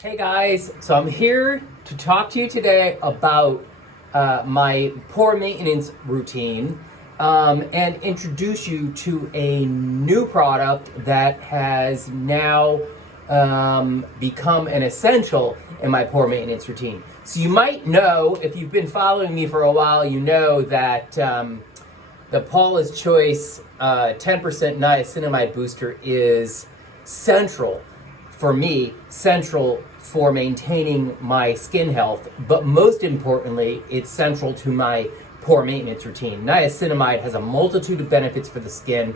Hey guys, so I'm here to talk to you today about my pore maintenance routine and introduce you to a new product that has now become an essential in my pore maintenance routine. So you might know, if you've been following me for a while, you know that the Paula's Choice 10% niacinamide booster is central for me, central for maintaining my skin health, but most importantly, it's central to my pore maintenance routine. Niacinamide has a multitude of benefits for the skin.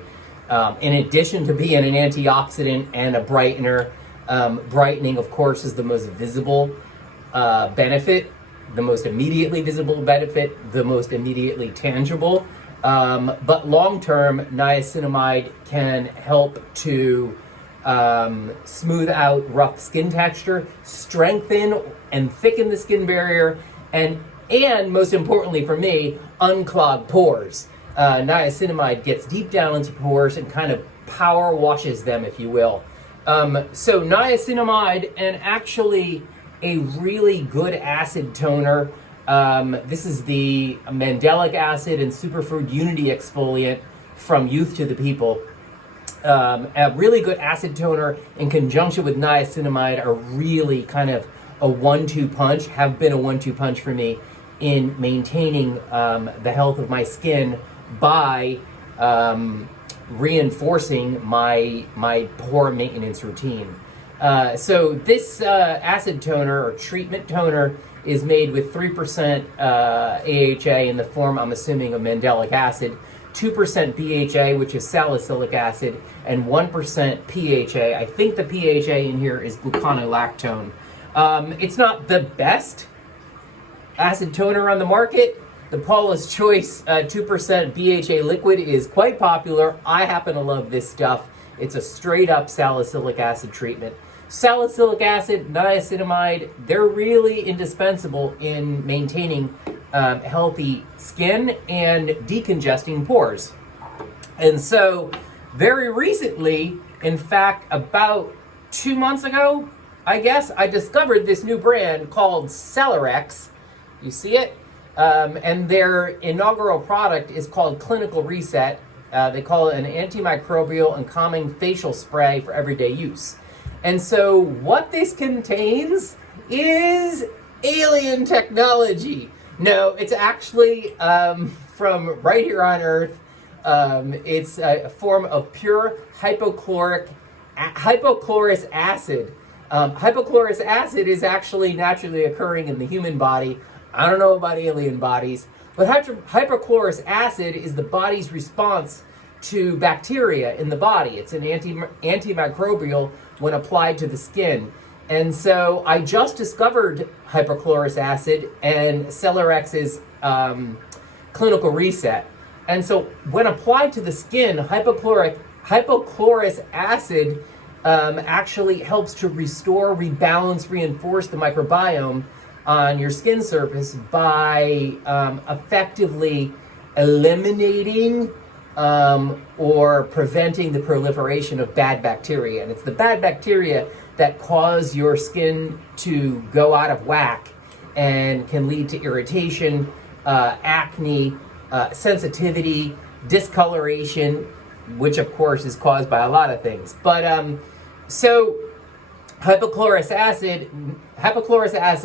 In addition to being an antioxidant and a brightener, brightening, of course, is the most visible benefit, the most immediately visible benefit, the most immediately tangible. But long-term, niacinamide can help to smooth out rough skin texture, strengthen and thicken the skin barrier, and most importantly for me, unclog pores. Niacinamide gets deep down into pores and kind of power washes them, if you will. So niacinamide, and actually a really good acid toner. This is the Mandelic acid and superfood unity exfoliant from Youth to the People. A really good acid toner in conjunction with niacinamide are really kind of a 1-2 punch, have been a 1-2 punch for me in maintaining the health of my skin by reinforcing my pore maintenance routine. So this acid toner or treatment toner is made with 3% AHA in the form, I'm assuming, of mandelic acid, 2% BHA, which is salicylic acid, and 1% PHA. I think the PHA in here is gluconolactone. It's not the best acid toner on the market. The Paula's Choice 2% BHA Liquid is quite popular. I happen to love this stuff. It's a straight up salicylic acid treatment. Salicylic acid, niacinamide, they're really indispensable in maintaining healthy skin and decongesting pores. And so very recently, in fact, about 2 months ago, I guess, I discovered this new brand called CelleRx. You see it? And their inaugural product is called Clinical Reset. They call it an antimicrobial and calming facial spray for everyday use. And so what this contains is alien technology. No, it's actually from right here on Earth. It's a form of pure hypochlorous acid. Hypochlorous acid is actually naturally occurring in the human body. I don't know about alien bodies, but hypochlorous acid is the body's response to bacteria in the body. It's an antimicrobial when applied to the skin. And so I just discovered hypochlorous acid and CelleRx's Clinical Reset. And so when applied to the skin, hypochlorous acid actually helps to restore, rebalance, reinforce the microbiome on your skin surface by effectively eliminating or preventing the proliferation of bad bacteria. And it's the bad bacteria that cause your skin to go out of whack and can lead to irritation, acne, sensitivity, discoloration, which of course is caused by a lot of things. But so hypochlorous acid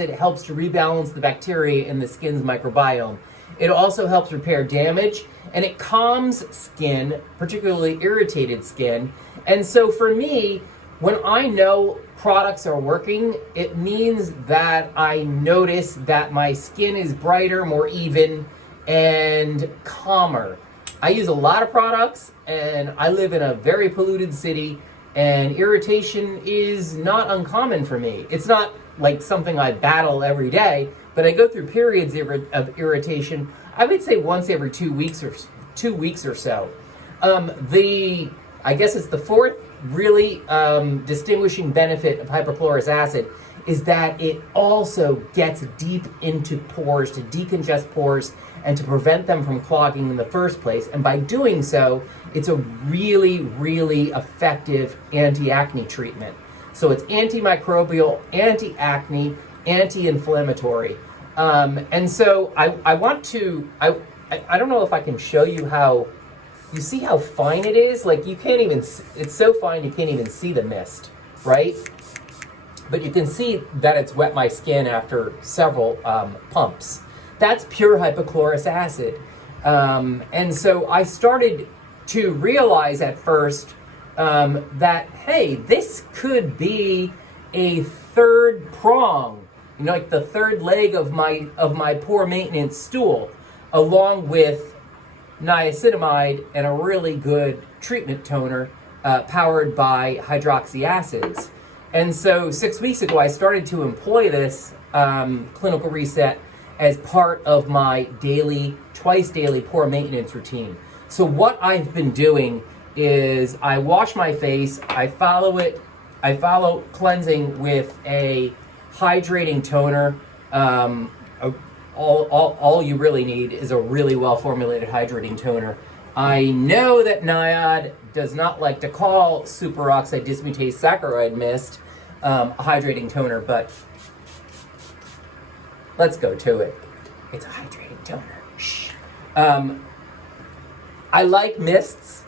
helps to rebalance the bacteria in the skin's microbiome. It also helps repair damage, and it calms skin, particularly irritated skin. And so for me, when I know products are working, it means that I notice that my skin is brighter, more even, and calmer. I use a lot of products, and I live in a very polluted city, and irritation is not uncommon for me. It's not like something I battle every day, but I go through periods of irritation, I would say once every 2 weeks or so. I guess it's the fourth really distinguishing benefit of hypochlorous acid is that it also gets deep into pores to decongest pores and to prevent them from clogging in the first place. And by doing so, it's a really, really effective anti-acne treatment. So it's antimicrobial, anti-acne, anti-inflammatory. And so I want to, I don't know if I can show you how, you see how fine it is? Like you can't even, it's so fine you can't even see the mist, right? But you can see that it's wet my skin after several pumps. That's pure hypochlorous acid. And so I started to realize at first that, hey, this could be a third prong, you know, like the third leg of my pore maintenance stool, along with niacinamide and a really good treatment toner powered by hydroxy acids. And so 6 weeks ago, I started to employ this clinical reset as part of my twice daily pore maintenance routine. So what I've been doing is I wash my face, I follow cleansing with a hydrating toner. All you really need is a really well formulated hydrating toner. I know that NIOD does not like to call superoxide dismutase saccharide mist a hydrating toner, but let's go to it. It's a hydrating toner. Shh. I like mists.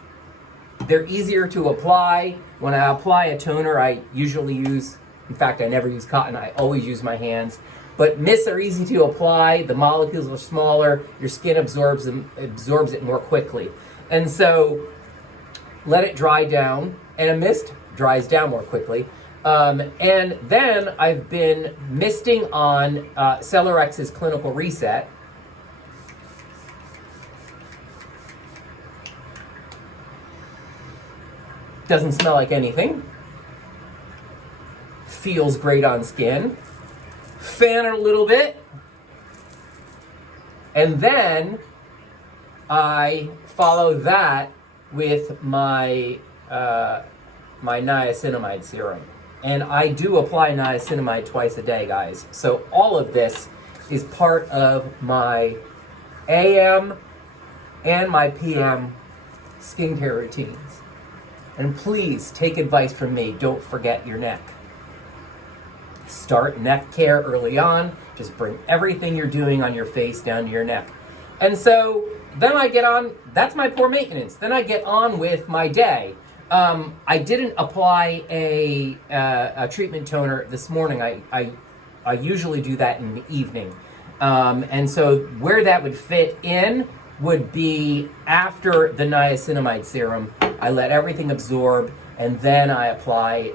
They're easier to apply. When I apply a toner, I usually use, in fact, I never use cotton. I always use my hands. But mists are easy to apply. The molecules are smaller. Your skin absorbs it more quickly. And so let it dry down, and a mist dries down more quickly. And then I've been misting on CelleRx's Clinical Reset. Doesn't smell like anything. Feels great on skin. Fan it a little bit. And then I follow that with my my niacinamide serum. And I do apply niacinamide twice a day, guys. So all of this is part of my AM and my PM skincare routines. And please take advice from me. Don't forget your neck. Start neck care early on. Just bring everything you're doing on your face down to your neck. And so then I get on, that's my pore maintenance. Then I get on with my day. I didn't apply a treatment toner this morning. I usually do that in the evening. And so where that would fit in would be after the niacinamide serum. I let everything absorb, and then I apply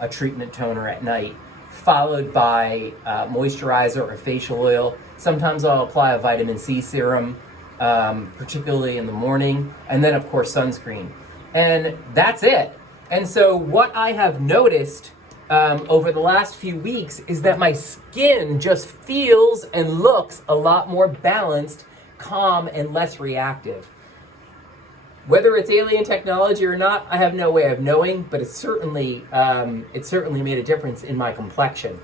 a treatment toner at night, followed by moisturizer or facial oil. Sometimes I'll apply a vitamin C serum, particularly in the morning, and then of course sunscreen. And that's it. And so what I have noticed over the last few weeks is that my skin just feels and looks a lot more balanced, calm, and less reactive. Whether it's alien technology or not, I have no way of knowing, but it certainly made a difference in my complexion.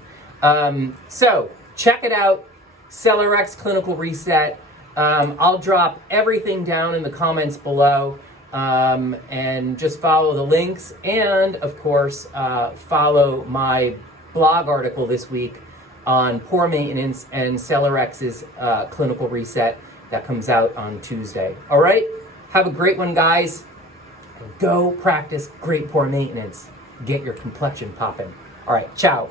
So check it out, CelleRx Clinical Reset. I'll drop everything down in the comments below, and just follow the links, and of course follow my blog article this week on pore maintenance and CelleRx's Clinical Reset that comes out on Tuesday. All right? Have a great one, guys. Go practice great pore maintenance. Get your complexion popping. All right, ciao.